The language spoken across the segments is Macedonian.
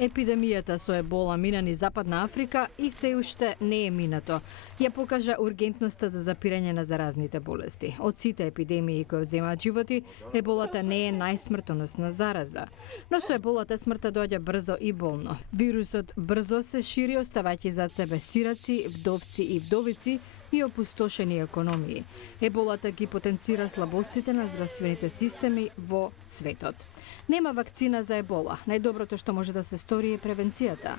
Епидемијата со ебола мина низ Западна Африка и се уште не е минато. Ја покажа ургентноста за запирање на заразните болести. Од сите епидемии кои одземаат животи, еболата не е најсмртоносна зараза. Но со еболата смртта доаѓа брзо и болно. Вирусот брзо се шири, оставајќи зад себе сираци, вдовци и вдовици и опустошени економии. Еболата ги потенцира слабостите на здравствените системи во светот. Нема вакцина за ебола. Најдоброто што може да се стори е превенцијата.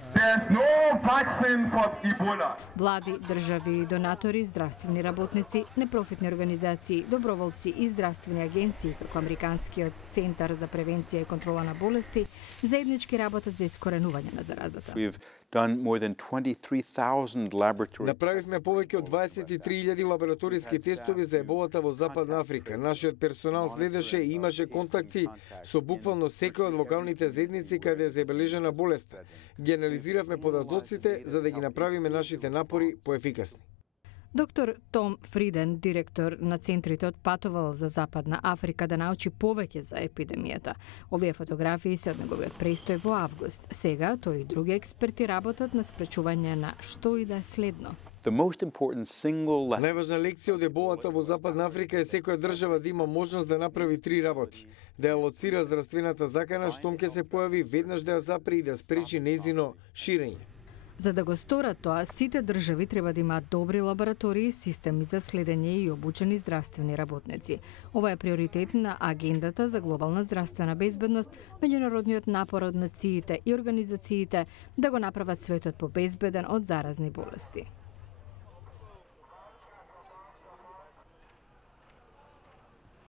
Влади, држави, донатори, здравствени работници, непрофитни организации, доброволци и здравствени агенции, како Американскиот центар за превенција и контрола на болести, заеднички работат за искоренување на заразата. Направивме повеќе од 23.000 лабораториски тестови за еболата во Западна Африка. Нашиот персонал следеше и имаше контакти со буквално секој од локалните заедници каде е забележана болеста. Ги анализиравме податоците за да ги направиме нашите напори поефикасни. Доктор Том Фриден, директор на центрите, отпатувал за Западна Африка да научи повеќе за епидемијата. Овие фотографии се од неговиот престој во август. Сега тој и други експерти работат на спречување на што и да е следно. Најважна лекција од еболата во Западна Африка е секоја држава да има можност да направи 3 работи. Да ја лоцира здравствената закана штом ќе се појави, веднаш да ја запре и да спречи нејзино ширење. За да го сторат тоа, сите држави треба да имаат добри лаборатории, системи за следење и обучени здравствени работници. Ова е приоритет на агендата за глобална здравствена безбедност, меѓународниот напор од нациите и организациите да го направат светот побезбеден од заразни болести.